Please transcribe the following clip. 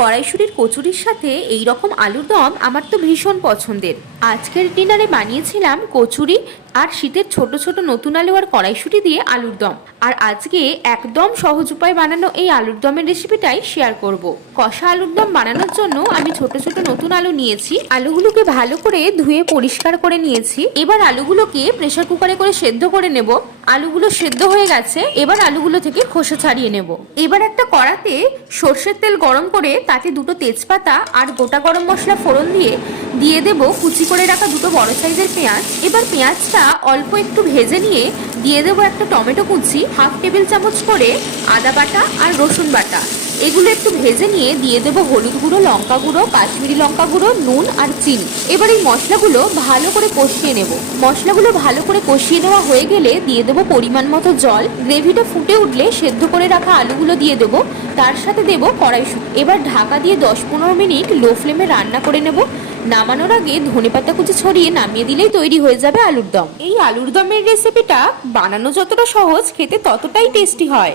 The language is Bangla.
কড়াইশুটির কচুরির সাথে এই রকম আলুর দম আমার তো ভীষণ পছন্দের। আজকের ডিনারে বানিয়েছিলাম কচুরি আর শীতের ছোট ছোট নতুন আলু আর কড়াইশুটি দিয়ে আলুর দম। আর আজকে একদম সহজ উপায় বানানো এই আলুর দমের রেসিপিটাই শেয়ার করব। কষা আলুর দম বানানোর জন্য আমি ছোট ছোট নতুন আলু নিয়েছি। আলুগুলোকে ভালো করে ধুয়ে পরিষ্কার করে নিয়েছি। এবার আলুগুলোকে প্রেসার কুকারে করে সেদ্ধ করে নেব। আলুগুলো সেদ্ধ হয়ে গেছে, এবার আলুগুলো থেকে খোসা ছাড়িয়ে নেব। এবার একটা কড়াতে সর্ষের তেল গরম করে তাতে দুটো তেজপাতা আর গোটা গরম মশলা ফোড়ন দিয়ে দিয়ে দেব কুচি করে রাখা দুটো বড় সাইজের পেঁয়াজ। এবার পেঁয়াজটা অল্প একটু ভেজে নিয়ে দিয়ে দেবো একটা টমেটো কুচি, হাফ টেবিল চামচ করে আদা বাটা আর রসুন বাটা। এগুলো একটু ভেজে নিয়ে দিয়ে দেবো হলুদ গুঁড়ো, লঙ্কা গুঁড়ো, কাশ্মীরি লঙ্কা গুঁড়ো, নুন আর চিনি। এবার এই মশলাগুলো ভালো করে কষিয়ে নেব। মশলাগুলো ভালো করে কষিয়ে নেওয়া হয়ে গেলে দিয়ে দেবো পরিমাণ মতো জল। গ্রেভিটা ফুটে উঠলে সেদ্ধ করে রাখা আলুগুলো দিয়ে দেবো। তার সাথে দেবো কড়াইশুঁটি। এবার ঢাকা দিয়ে দশ পনেরো মিনিট লো ফ্লেমে রান্না করে নেব। নামানোর আগে ধনেপাতা কুচি ছড়িয়ে নামিয়ে দিলেই তৈরি হয়ে যাবে আলুর দম। এই আলুর দমের রেসিপিটা বানানো যতটা সহজ, খেতে ততটাই টেস্টি হয়।